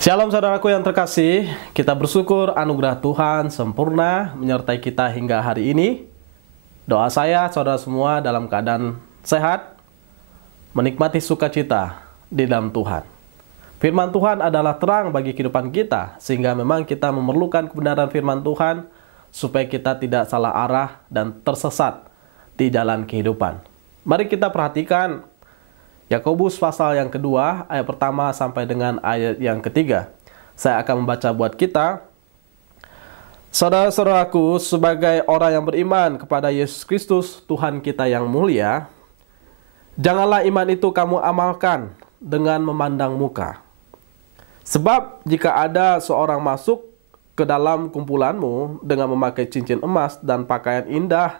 Shalom saudaraku yang terkasih, kita bersyukur anugerah Tuhan sempurna menyertai kita hingga hari ini. Doa saya saudara semua dalam keadaan sehat, menikmati sukacita di dalam Tuhan. Firman Tuhan adalah terang bagi kehidupan kita, sehingga memang kita memerlukan kebenaran firman Tuhan supaya kita tidak salah arah dan tersesat di jalan kehidupan. Mari kita perhatikan Yakobus pasal yang kedua, ayat pertama sampai dengan ayat yang ketiga. Saya akan membaca buat kita. Saudara-saudaraku, sebagai orang yang beriman kepada Yesus Kristus, Tuhan kita yang mulia, janganlah iman itu kamu amalkan dengan memandang muka. Sebab jika ada seorang masuk ke dalam kumpulanmu dengan memakai cincin emas dan pakaian indah,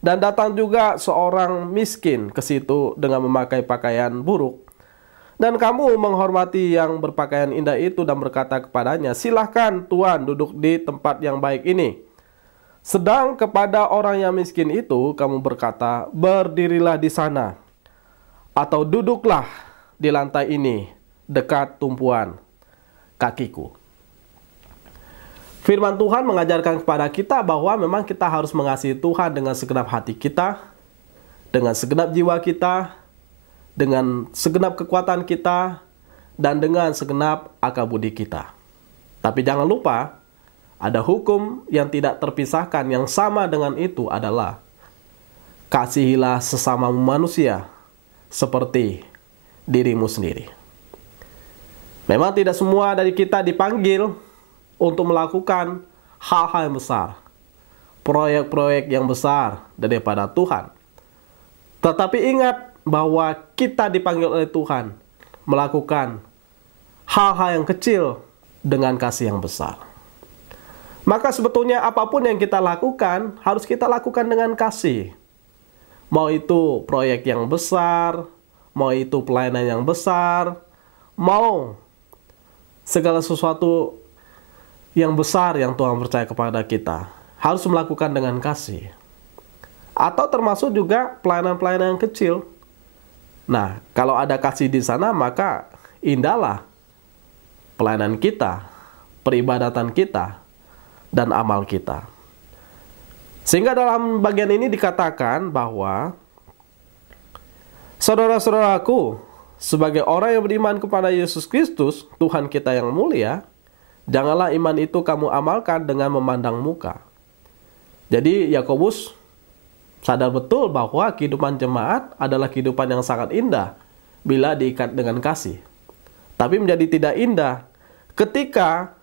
dan datang juga seorang miskin ke situ dengan memakai pakaian buruk. Dan kamu menghormati yang berpakaian indah itu dan berkata kepadanya, "Silahkan Tuan duduk di tempat yang baik ini." Sedang kepada orang yang miskin itu kamu berkata, "Berdirilah di sana," atau "Duduklah di lantai ini dekat tumpuan kakiku." Firman Tuhan mengajarkan kepada kita bahwa memang kita harus mengasihi Tuhan dengan segenap hati kita, dengan segenap jiwa kita, dengan segenap kekuatan kita, dan dengan segenap akal budi kita. Tapi jangan lupa, ada hukum yang tidak terpisahkan yang sama dengan itu adalah kasihilah sesama manusia seperti dirimu sendiri. Memang tidak semua dari kita dipanggil untuk melakukan hal-hal yang besar, proyek-proyek yang besar daripada Tuhan. Tetapi ingat bahwa kita dipanggil oleh Tuhan melakukan hal-hal yang kecil dengan kasih yang besar. Maka sebetulnya apapun yang kita lakukan, harus kita lakukan dengan kasih. Mau itu proyek yang besar, mau itu pelayanan yang besar, mau segala sesuatu yang besar yang Tuhan percaya kepada kita, harus melakukan dengan kasih. Atau termasuk juga pelayanan-pelayanan yang kecil. Nah, kalau ada kasih di sana, maka indahlah pelayanan kita, peribadatan kita, dan amal kita. Sehingga dalam bagian ini dikatakan bahwa saudara-saudaraku, sebagai orang yang beriman kepada Yesus Kristus, Tuhan kita yang mulia, janganlah iman itu kamu amalkan dengan memandang muka. Jadi Yakobus sadar betul bahwa kehidupan jemaat adalah kehidupan yang sangat indah bila diikat dengan kasih. Tapi menjadi tidak indah ketika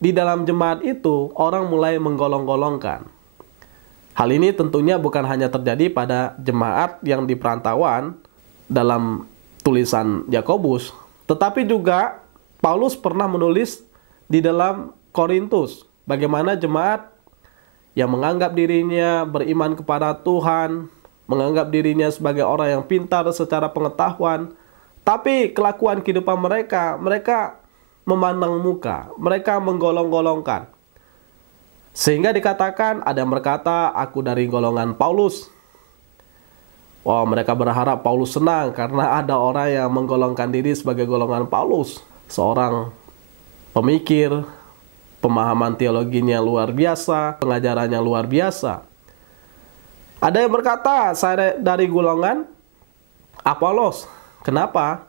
di dalam jemaat itu orang mulai menggolong-golongkan. Hal ini tentunya bukan hanya terjadi pada jemaat yang di perantauan dalam tulisan Yakobus, tetapi juga Paulus pernah menulis di dalam Korintus, bagaimana jemaat yang menganggap dirinya beriman kepada Tuhan, menganggap dirinya sebagai orang yang pintar secara pengetahuan, tapi kelakuan kehidupan mereka memandang muka, mereka menggolong-golongkan. Sehingga dikatakan, ada yang berkata, "Aku dari golongan Paulus." Wah, mereka berharap Paulus senang karena ada orang yang menggolongkan diri sebagai golongan Paulus, seorang pemikir, pemahaman teologinya luar biasa, pengajarannya luar biasa. Ada yang berkata, "Saya dari golongan Apolos." Kenapa?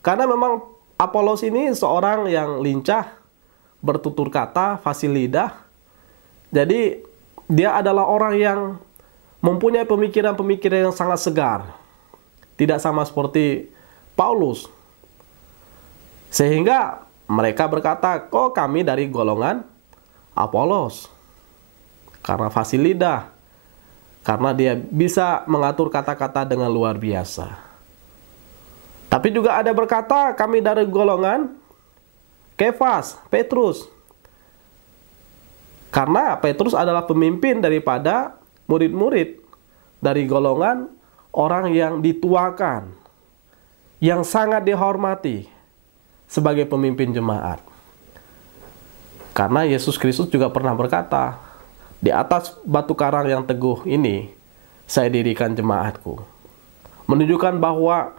Karena memang Apolos ini seorang yang lincah, bertutur kata, fasih lidah. Jadi dia adalah orang yang mempunyai pemikiran-pemikiran yang sangat segar. Tidak sama seperti Paulus. Sehingga mereka berkata, "Kok kami dari golongan Apolos?" Karena fasih lidah, karena dia bisa mengatur kata-kata dengan luar biasa. Tapi juga ada berkata, "Kami dari golongan Kefas, Petrus." Karena Petrus adalah pemimpin daripada murid-murid dari golongan orang yang dituakan, yang sangat dihormati sebagai pemimpin jemaat. Karena Yesus Kristus juga pernah berkata, "Di atas batu karang yang teguh ini, saya dirikan jemaatku." Menunjukkan bahwa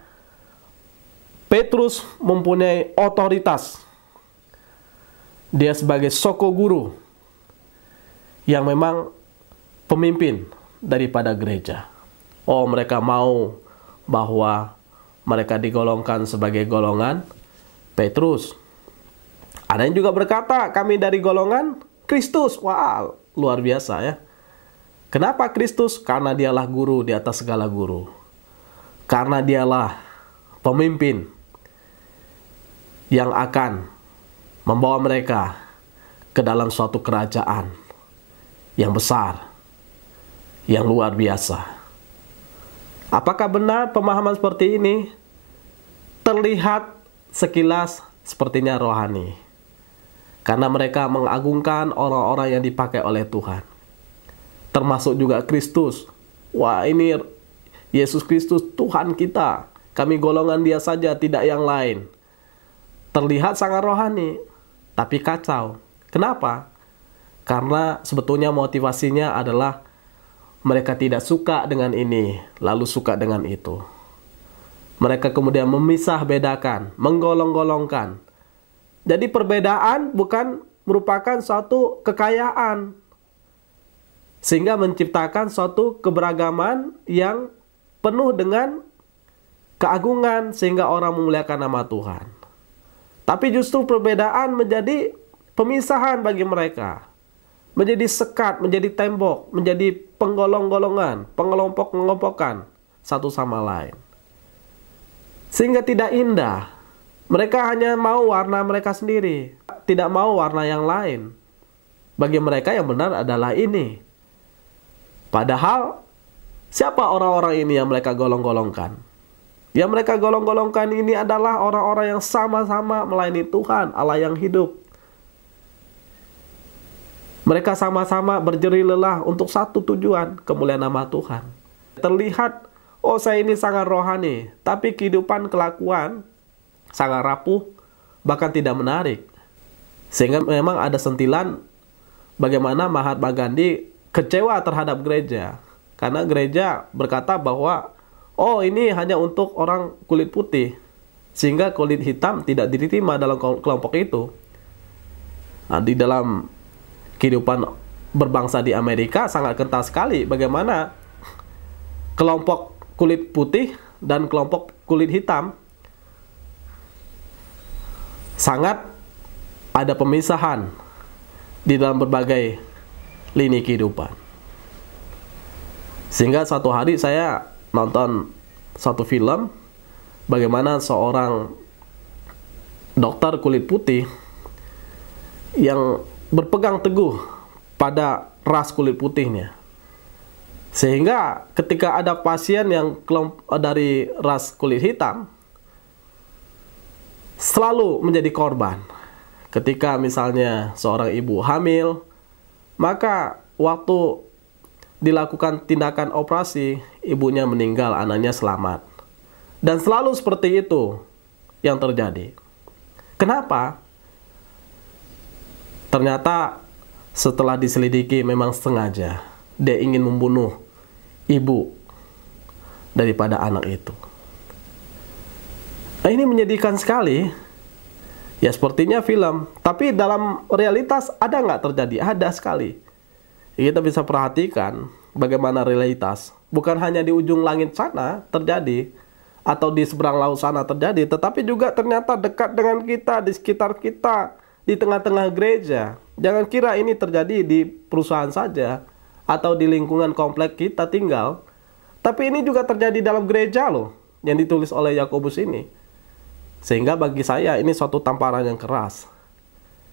Petrus mempunyai otoritas dia sebagai soko guru yang memang pemimpin daripada gereja. Oh, mereka mau bahwa mereka digolongkan sebagai golongan Petrus. Ada yang juga berkata, kami dari golongan Kristus. Wah, luar biasa ya. Kenapa Kristus? Karena dialah guru di atas segala guru. Karena dialah pemimpin yang akan membawa mereka ke dalam suatu kerajaan yang besar, yang luar biasa. Apakah benar pemahaman seperti ini? Terlihat sekilas sepertinya rohani. Karena mereka mengagungkan orang-orang yang dipakai oleh Tuhan. Termasuk juga Kristus. Wah, ini Yesus Kristus Tuhan kita. Kami golongan dia saja, tidak yang lain. Terlihat sangat rohani, tapi kacau. Kenapa? Karena sebetulnya motivasinya adalah mereka tidak suka dengan ini, lalu suka dengan itu. Mereka kemudian memisah bedakan, menggolong-golongkan. Jadi perbedaan bukan merupakan suatu kekayaan, sehingga menciptakan suatu keberagaman yang penuh dengan keagungan, sehingga orang memuliakan nama Tuhan. Tapi justru perbedaan menjadi pemisahan bagi mereka. Menjadi sekat, menjadi tembok, menjadi penggolong-golongan, pengelompok-pengelompokan satu sama lain. Sehingga tidak indah. Mereka hanya mau warna mereka sendiri, tidak mau warna yang lain. Bagi mereka yang benar adalah ini. Padahal, siapa orang-orang ini yang mereka golong-golongkan? Yang mereka golong-golongkan ini adalah orang-orang yang sama-sama melayani Tuhan, Allah yang hidup. Mereka sama-sama berjerih lelah untuk satu tujuan, kemuliaan nama Tuhan. Terlihat, oh saya ini sangat rohani, tapi kehidupan kelakuan sangat rapuh, bahkan tidak menarik. Sehingga memang ada sentilan bagaimana Mahatma Gandhi kecewa terhadap gereja. Karena gereja berkata bahwa, oh ini hanya untuk orang kulit putih, sehingga kulit hitam tidak diterima dalam kelompok itu. Nah, di dalam kehidupan berbangsa di Amerika sangat kental sekali bagaimana kelompok kulit putih dan kelompok kulit hitam sangat ada pemisahan di dalam berbagai lini kehidupan. Sehingga suatu hari saya nonton satu film bagaimana seorang dokter kulit putih yang berpegang teguh pada ras kulit putihnya. Sehingga ketika ada pasien yang dari ras kulit hitam, selalu menjadi korban. Ketika misalnya seorang ibu hamil, maka waktu dilakukan tindakan operasi, ibunya meninggal, anaknya selamat. Dan selalu seperti itu yang terjadi. Kenapa? Ternyata setelah diselidiki memang sengaja dia ingin membunuh ibu daripada anak itu. Nah, ini menyedihkan sekali. Ya sepertinya film, tapi dalam realitas ada nggak terjadi? Ada sekali. Kita bisa perhatikan bagaimana realitas. Bukan hanya di ujung langit sana terjadi, atau di seberang laut sana terjadi, tetapi juga ternyata dekat dengan kita, di sekitar kita, di tengah-tengah gereja. Jangan kira ini terjadi di perusahaan saja atau di lingkungan komplek kita tinggal. Tapi ini juga terjadi dalam gereja loh, yang ditulis oleh Yakobus ini. Sehingga bagi saya ini suatu tamparan yang keras.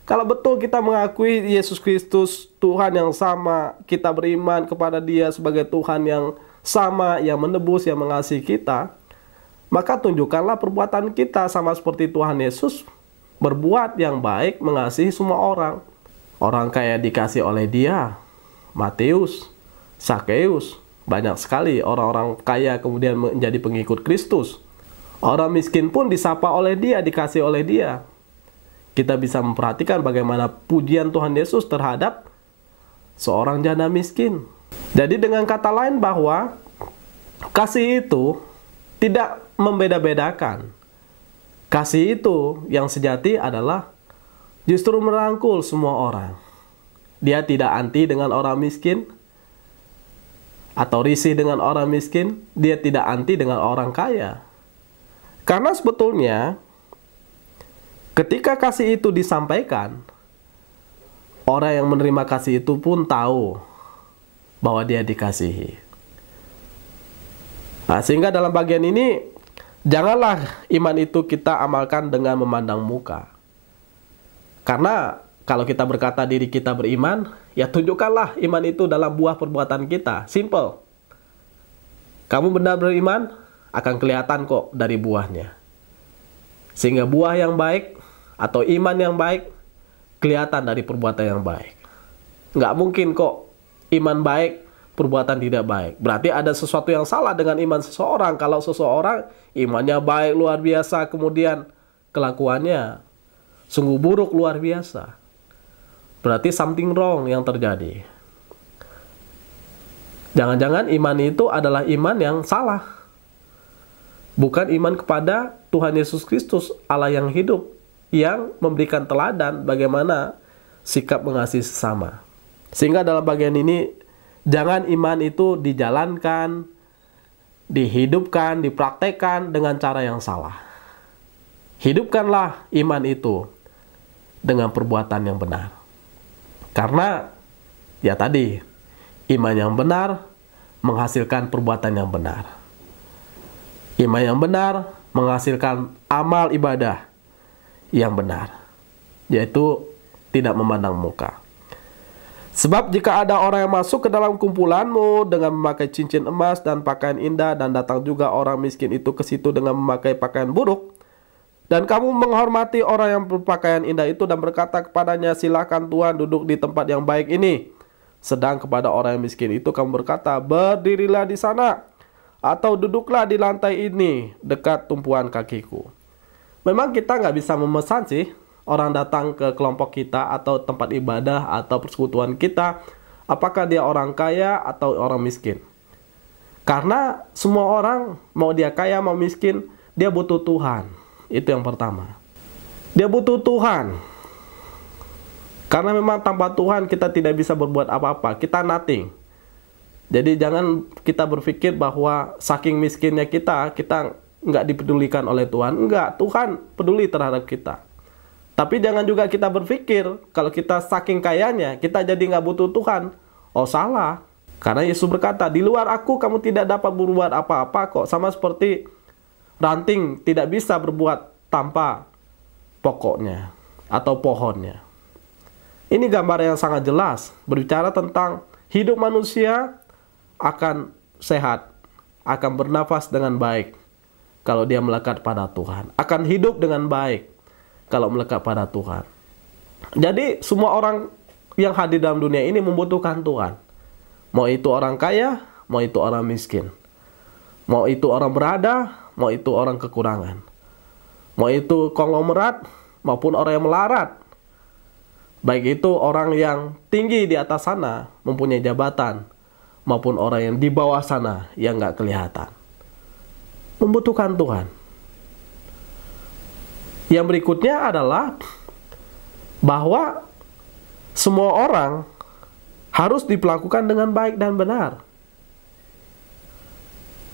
Kalau betul kita mengakui Yesus Kristus Tuhan yang sama, kita beriman kepada Dia sebagai Tuhan yang sama, yang menebus, yang mengasihi kita, maka tunjukkanlah perbuatan kita sama seperti Tuhan Yesus berbuat yang baik, mengasihi semua orang. Orang kaya dikasih oleh Dia, Matius, Sakeus, banyak sekali orang-orang kaya kemudian menjadi pengikut Kristus. Orang miskin pun disapa oleh Dia, dikasih oleh Dia. Kita bisa memperhatikan bagaimana pujian Tuhan Yesus terhadap seorang janda miskin. Jadi dengan kata lain bahwa kasih itu tidak membeda-bedakan. Kasih itu yang sejati adalah justru merangkul semua orang. Dia tidak anti dengan orang miskin, atau risih dengan orang miskin. Dia tidak anti dengan orang kaya. Karena sebetulnya, ketika kasih itu disampaikan, orang yang menerima kasih itu pun tahu bahwa dia dikasihi. Nah, sehingga dalam bagian ini, janganlah iman itu kita amalkan dengan memandang muka. Karena kalau kita berkata diri kita beriman, ya tunjukkanlah iman itu dalam buah perbuatan kita. Simple. Kamu benar beriman, akan kelihatan kok dari buahnya. Sehingga buah yang baik atau iman yang baik kelihatan dari perbuatan yang baik. Nggak mungkin kok iman baik, perbuatan tidak baik. Berarti ada sesuatu yang salah dengan iman seseorang. Kalau seseorang imannya baik luar biasa, kemudian kelakuannya sungguh buruk luar biasa, berarti something wrong yang terjadi. Jangan-jangan iman itu adalah iman yang salah. Bukan iman kepada Tuhan Yesus Kristus, Allah yang hidup, yang memberikan teladan bagaimana sikap mengasihi sesama. Sehingga dalam bagian ini, jangan iman itu dijalankan, dihidupkan, dipraktekkan dengan cara yang salah. Hidupkanlah iman itu dengan perbuatan yang benar. Karena, ya tadi, iman yang benar menghasilkan perbuatan yang benar. Iman yang benar menghasilkan amal ibadah yang benar, yaitu tidak memandang muka. Sebab jika ada orang yang masuk ke dalam kumpulanmu dengan memakai cincin emas dan pakaian indah, dan datang juga orang miskin itu ke situ dengan memakai pakaian buruk, dan kamu menghormati orang yang berpakaian indah itu dan berkata kepadanya, silakan Tuhan duduk di tempat yang baik ini. Sedang kepada orang yang miskin itu kamu berkata, berdirilah di sana, atau duduklah di lantai ini dekat tumpuan kakiku. Memang kita nggak bisa memesan sih orang datang ke kelompok kita atau tempat ibadah atau persekutuan kita, apakah dia orang kaya atau orang miskin. Karena semua orang, mau dia kaya mau miskin, dia butuh Tuhan. Itu yang pertama. Dia butuh Tuhan. Karena memang tanpa Tuhan kita tidak bisa berbuat apa-apa. Kita nothing. Jadi jangan kita berpikir bahwa saking miskinnya kita nggak dipedulikan oleh Tuhan. Enggak, Tuhan peduli terhadap kita. Tapi jangan juga kita berpikir kalau kita saking kayanya, kita jadi nggak butuh Tuhan. Oh, salah. Karena Yesus berkata, di luar aku kamu tidak dapat berbuat apa-apa kok. Sama seperti ranting tidak bisa berbuat tanpa pokoknya atau pohonnya. Ini gambar yang sangat jelas berbicara tentang hidup manusia akan sehat, akan bernafas dengan baik kalau dia melekat pada Tuhan, akan hidup dengan baik kalau melekat pada Tuhan. Jadi semua orang yang hadir dalam dunia ini membutuhkan Tuhan. Mau itu orang kaya, mau itu orang miskin. Mau itu orang berada, mau itu orang kekurangan. Mau itu konglomerat, maupun orang yang melarat. Baik itu orang yang tinggi di atas sana, mempunyai jabatan, maupun orang yang di bawah sana, yang nggak kelihatan. Membutuhkan Tuhan. Yang berikutnya adalah bahwa semua orang harus diperlakukan dengan baik dan benar.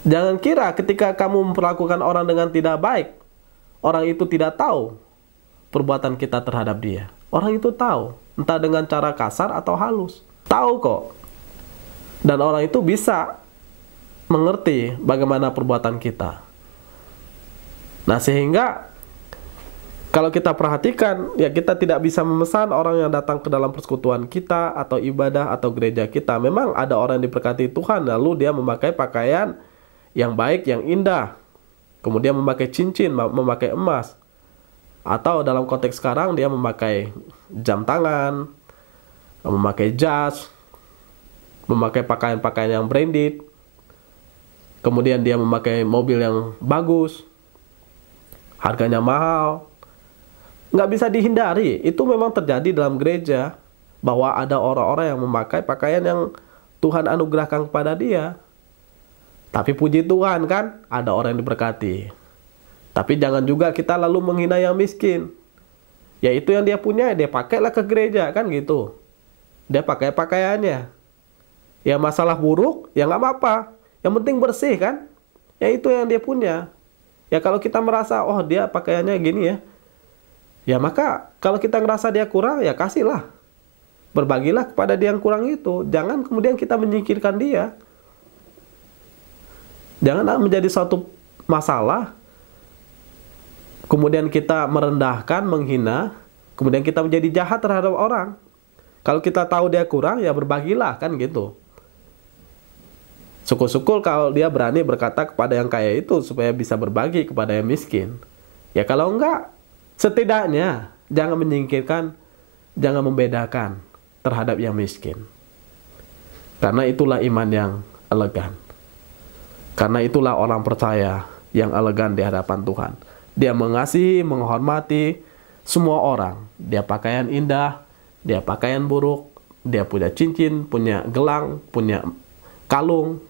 Jangan kira ketika kamu memperlakukan orang dengan tidak baik, orang itu tidak tahu perbuatan kita terhadap dia. Orang itu tahu, entah dengan cara kasar atau halus. Tahu kok. Dan orang itu bisa mengerti bagaimana perbuatan kita. Nah, sehingga kalau kita perhatikan, ya kita tidak bisa memesan orang yang datang ke dalam persekutuan kita, atau ibadah, atau gereja kita. Memang ada orang yang diberkati Tuhan, lalu dia memakai pakaian yang baik, yang indah. Kemudian memakai cincin, memakai emas. Atau dalam konteks sekarang dia memakai jam tangan, memakai jas, memakai pakaian-pakaian yang branded. Kemudian dia memakai mobil yang bagus, harganya mahal. Nggak bisa dihindari, itu memang terjadi dalam gereja, bahwa ada orang-orang yang memakai pakaian yang Tuhan anugerahkan kepada dia. Tapi puji Tuhan kan, ada orang yang diberkati. Tapi jangan juga kita lalu menghina yang miskin. Ya itu yang dia punya, dia pakailah ke gereja, kan gitu. Dia pakai pakaiannya. Ya masalah buruk, ya nggak apa-apa. Yang penting bersih kan. Ya itu yang dia punya. Ya kalau kita merasa, oh dia pakaiannya gini ya. Ya maka kalau kita ngerasa dia kurang, ya kasihlah. Berbagilah kepada dia yang kurang itu. Jangan kemudian kita menyingkirkan dia. Jangan menjadi suatu masalah. Kemudian kita merendahkan, menghina. Kemudian kita menjadi jahat terhadap orang. Kalau kita tahu dia kurang, ya berbagilah, kan gitu. Syukur-syukur kalau dia berani berkata kepada yang kaya itu supaya bisa berbagi kepada yang miskin. Ya kalau enggak, setidaknya jangan menyingkirkan, jangan membedakan terhadap yang miskin. Karena itulah iman yang elegan. Karena itulah orang percaya yang elegan di hadapan Tuhan. Dia mengasihi, menghormati semua orang. Dia pakaian indah, dia pakaian buruk, dia punya cincin, punya gelang, punya kalung,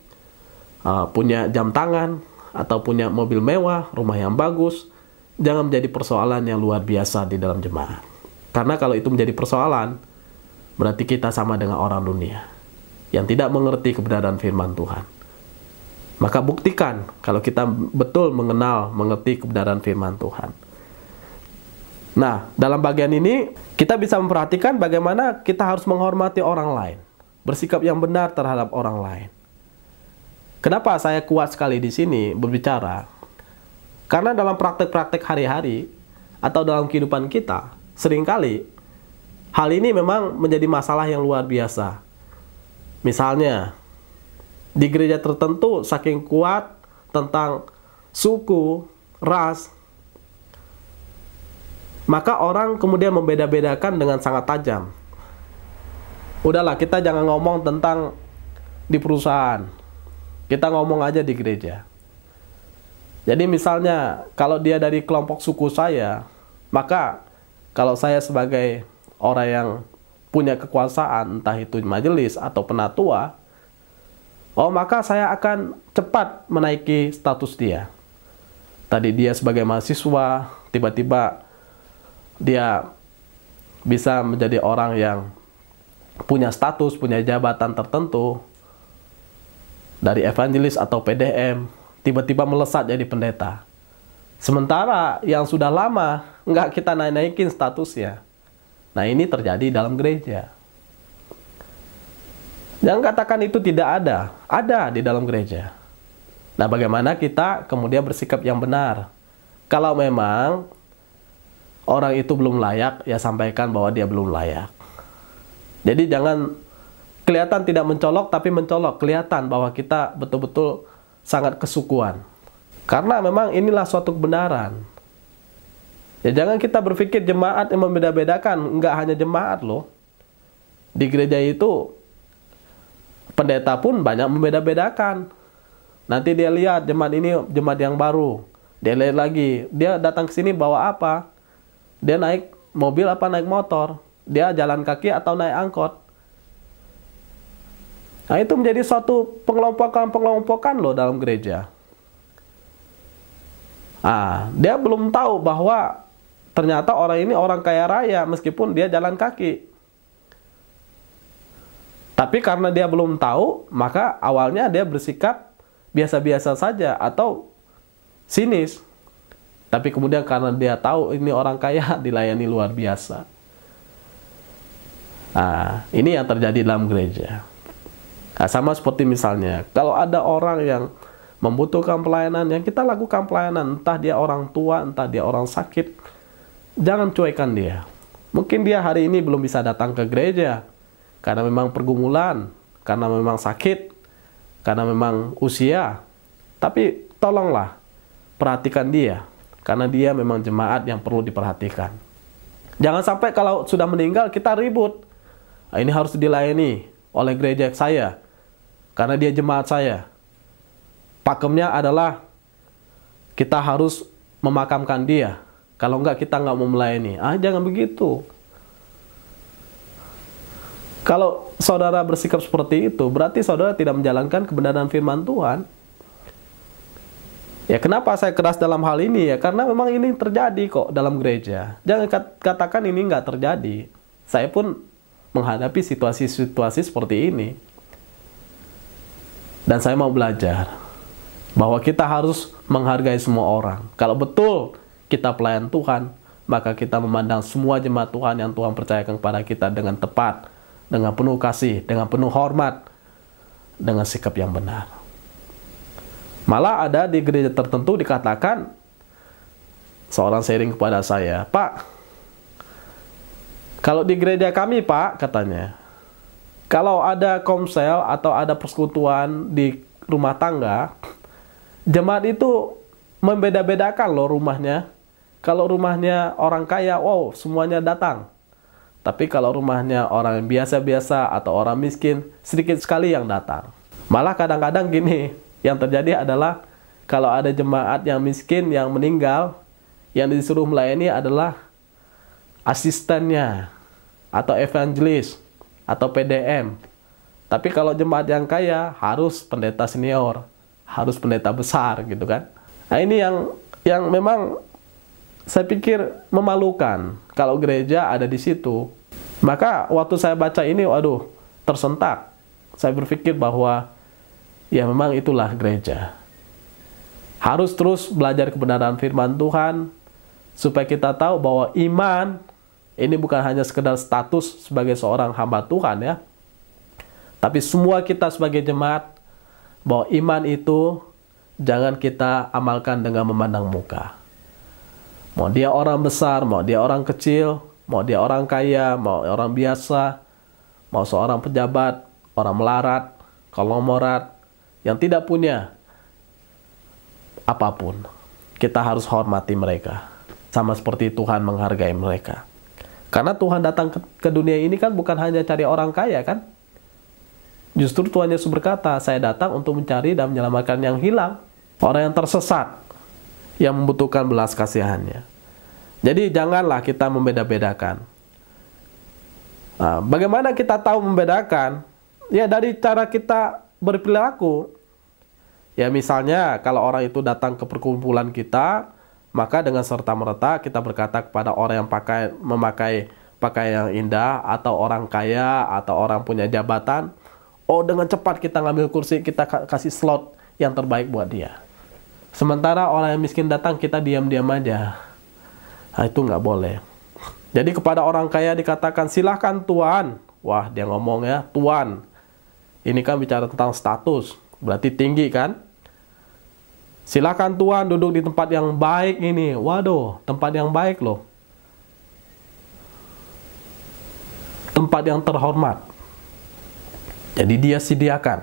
punya jam tangan, atau punya mobil mewah, rumah yang bagus. Jangan menjadi persoalan yang luar biasa di dalam jemaat. Karena kalau itu menjadi persoalan, berarti kita sama dengan orang dunia yang tidak mengerti kebenaran firman Tuhan. Maka buktikan kalau kita betul mengenal, mengerti kebenaran firman Tuhan. Nah, dalam bagian ini kita bisa memperhatikan bagaimana kita harus menghormati orang lain, bersikap yang benar terhadap orang lain. Kenapa saya kuat sekali di sini berbicara? Karena dalam praktek-praktek hari-hari atau dalam kehidupan kita, seringkali hal ini memang menjadi masalah yang luar biasa. Misalnya, di gereja tertentu saking kuat tentang suku, ras, maka orang kemudian membeda-bedakan dengan sangat tajam. Udahlah, kita jangan ngomong tentang di perusahaan. Kita ngomong aja di gereja. Jadi misalnya, kalau dia dari kelompok suku saya, maka kalau saya sebagai orang yang punya kekuasaan, entah itu majelis atau penatua, maka saya akan cepat menaiki status dia. Tadi dia sebagai mahasiswa, tiba-tiba dia bisa menjadi orang yang punya status, punya jabatan tertentu, dari evangelis atau PDM, tiba-tiba melesat jadi pendeta. Sementara yang sudah lama, nggak kita naikin statusnya. Nah ini terjadi dalam gereja. Jangan katakan itu tidak ada di dalam gereja. Nah bagaimana kita kemudian bersikap yang benar? Kalau memang orang itu belum layak, ya sampaikan bahwa dia belum layak. Jadi jangan kelihatan tidak mencolok, tapi mencolok. Kelihatan bahwa kita betul-betul sangat kesukuan. Karena memang inilah suatu kebenaran. Ya jangan kita berpikir jemaat yang membeda-bedakan. Enggak hanya jemaat loh. Di gereja itu, pendeta pun banyak membeda-bedakan. Nanti dia lihat jemaat ini jemaat yang baru. Dia lihat lagi, dia datang ke sini bawa apa? Dia naik mobil apa naik motor? Dia jalan kaki atau naik angkot? Nah itu menjadi suatu pengelompokan loh dalam gereja. Dia belum tahu bahwa ternyata orang ini orang kaya raya meskipun dia jalan kaki. Tapi karena dia belum tahu, maka awalnya dia bersikap biasa-biasa saja atau sinis. Tapi kemudian karena dia tahu ini orang kaya, dilayani luar biasa. Ini yang terjadi dalam gereja. Sama seperti misalnya, kalau ada orang yang membutuhkan pelayanan, yang kita lakukan pelayanan, entah dia orang tua, entah dia orang sakit, jangan cuekan dia. Mungkin dia hari ini belum bisa datang ke gereja, karena memang pergumulan, karena memang sakit, karena memang usia. Tapi tolonglah, perhatikan dia, karena dia memang jemaat yang perlu diperhatikan. Jangan sampai kalau sudah meninggal kita ribut. Ini harus dilayani oleh gereja saya, karena dia jemaat saya. Pakemnya adalah kita harus memakamkan dia. Kalau enggak kita enggak mau melayani. Jangan begitu. Kalau saudara bersikap seperti itu, berarti saudara tidak menjalankan kebenaran firman Tuhan. Ya kenapa saya keras dalam hal ini ya? Karena memang ini terjadi kok dalam gereja. Jangan katakan ini nggak terjadi. Saya pun menghadapi situasi-situasi seperti ini. Dan saya mau belajar bahwa kita harus menghargai semua orang. Kalau betul kita pelayan Tuhan, maka kita memandang semua jemaat Tuhan yang Tuhan percayakan kepada kita dengan tepat, dengan penuh kasih, dengan penuh hormat, dengan sikap yang benar. Malah ada di gereja tertentu dikatakan, seorang sharing kepada saya, "Pak, kalau di gereja kami, Pak," katanya, "kalau ada komsel atau ada persekutuan di rumah tangga, jemaat itu membeda-bedakan loh rumahnya. Kalau rumahnya orang kaya, wow, semuanya datang. Tapi kalau rumahnya orang yang biasa-biasa atau orang miskin, sedikit sekali yang datang." Malah kadang-kadang gini, yang terjadi adalah kalau ada jemaat yang miskin yang meninggal, yang disuruh melayani adalah asistennya atau evangelis atau PDM. Tapi kalau jemaat yang kaya harus pendeta senior, harus pendeta besar gitu kan. Nah, ini yang memang saya pikir memalukan kalau gereja ada di situ. Maka waktu saya baca ini, waduh, tersentak. Saya berpikir bahwa ya memang itulah gereja. Harus terus belajar kebenaran firman Tuhan, supaya kita tahu bahwa iman ini bukan hanya sekedar status sebagai seorang hamba Tuhan ya. Tapi semua kita sebagai jemaat, bahwa iman itu jangan kita amalkan dengan memandang muka. Mau dia orang besar, mau dia orang kecil, mau dia orang kaya, mau orang biasa, mau seorang pejabat, orang melarat, konglomerat, yang tidak punya apapun, kita harus hormati mereka. Sama seperti Tuhan menghargai mereka. Karena Tuhan datang ke dunia ini kan bukan hanya cari orang kaya kan. Justru Tuhan Yesus berkata, "Saya datang untuk mencari dan menyelamatkan yang hilang." Orang yang tersesat, yang membutuhkan belas kasihannya. Jadi janganlah kita membeda-bedakan. Nah, bagaimana kita tahu membedakan? Ya dari cara kita berperilaku. Ya misalnya kalau orang itu datang ke perkumpulan kita, maka dengan serta-merta kita berkata kepada orang yang memakai pakaian yang indah, atau orang kaya, atau orang punya jabatan, oh dengan cepat kita ngambil kursi, kita kasih slot yang terbaik buat dia. Sementara orang yang miskin datang, kita diam-diam aja. Nah, itu nggak boleh. Jadi kepada orang kaya dikatakan, "Silahkan Tuan." Wah, dia ngomong ya, Tuan. Ini kan bicara tentang status, berarti tinggi kan? "Silakan Tuan duduk di tempat yang baik ini." Waduh, tempat yang baik loh. Tempat yang terhormat. Jadi dia sediakan.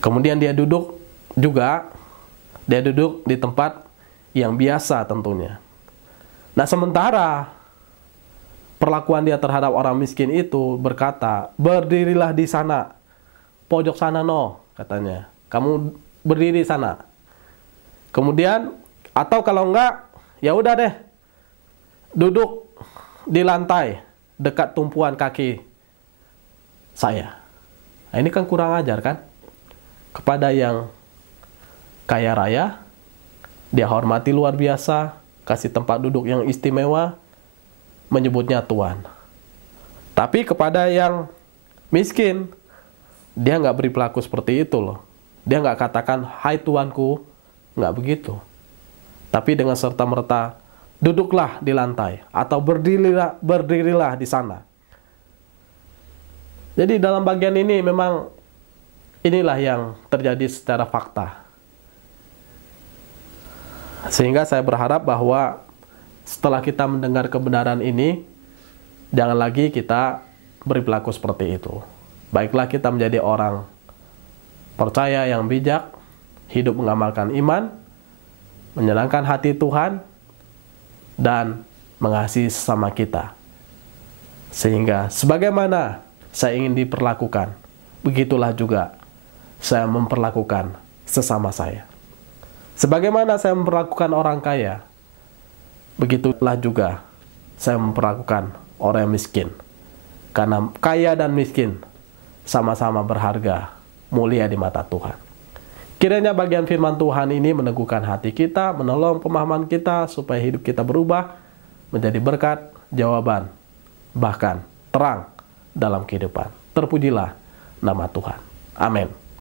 Kemudian dia duduk di tempat yang biasa tentunya. Nah, sementara perlakuan dia terhadap orang miskin itu berkata, "Berdirilah di sana. Pojok sana no," katanya. "Kamu berdiri sana." Kemudian, atau kalau enggak, ya udah deh, duduk di lantai dekat tumpuan kaki saya. Nah, ini kan kurang ajar kan? Kepada yang kaya raya, dia hormati luar biasa, kasih tempat duduk yang istimewa, menyebutnya Tuan. Tapi kepada yang miskin, dia nggak beri perilaku seperti itu loh. Dia nggak katakan, "Hai tuanku," nggak begitu. Tapi dengan serta-merta, "Duduklah di lantai," atau berdirilah di sana. Jadi dalam bagian ini memang inilah yang terjadi secara fakta. Sehingga saya berharap bahwa setelah kita mendengar kebenaran ini, jangan lagi kita berperilaku seperti itu. Baiklah kita menjadi orang percaya yang bijak, hidup mengamalkan iman, menyenangkan hati Tuhan, dan mengasihi sesama kita. Sehingga sebagaimana saya ingin diperlakukan, begitulah juga saya memperlakukan sesama saya. Sebagaimana saya memperlakukan orang kaya, begitulah juga saya memperlakukan orang yang miskin. Karena kaya dan miskin sama-sama berharga, mulia di mata Tuhan. Kiranya bagian firman Tuhan ini meneguhkan hati kita, menolong pemahaman kita, supaya hidup kita berubah menjadi berkat, jawaban, bahkan terang dalam kehidupan. Terpujilah nama Tuhan. Amin.